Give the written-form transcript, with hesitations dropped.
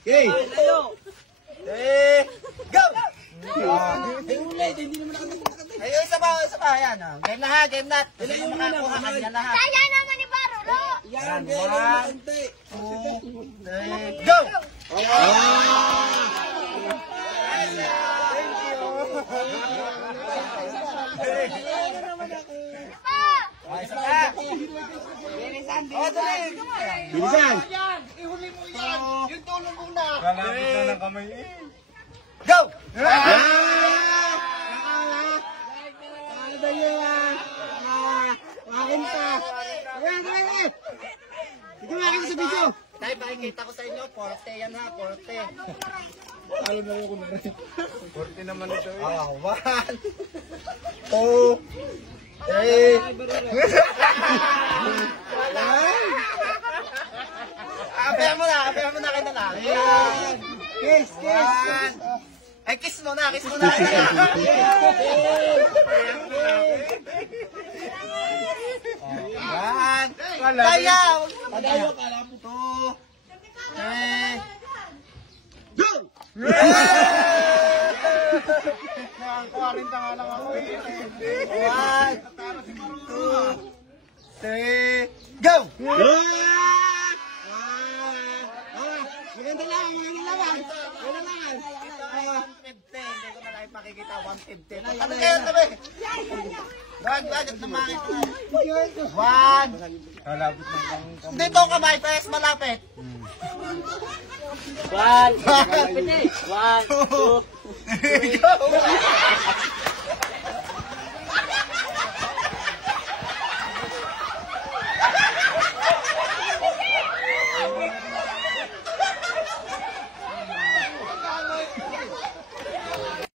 Okay. Go! Hindi naman nakakita. Ayun, isa pa. Ayan. Game na ha, game na. Sino yung makakuha ka niya lahat? Kaya naman ni Barolo! Yan, One, ante. 2, 3, go! Isa pa. Bilisan. Ihuli mo yan. Yung tulong muna. Kalapit na ng kamay eh. Go! Akin pa. Sige, akin sa video. Tay, pakikita ko sa inyo. Porte yan ha, porte. Alam na ko na rin. 40 naman ito eh. 1, 2, 3. Apayan mo na kayo na lang. Kiss. Ay, kiss mo na. One. Tayaw. Padayo, kala mo. 2, 3. Go! 40 nga lang ako eh. 1, 2, 3, go! Maganda lang. 150. Hindi ko na lang ipakikita. 150. Tabi kayo, tabi. Budget na makikita. 1. Kalapit na ng kamay. Dito ang kamay, pes, malapit. 1, 2, 3, go!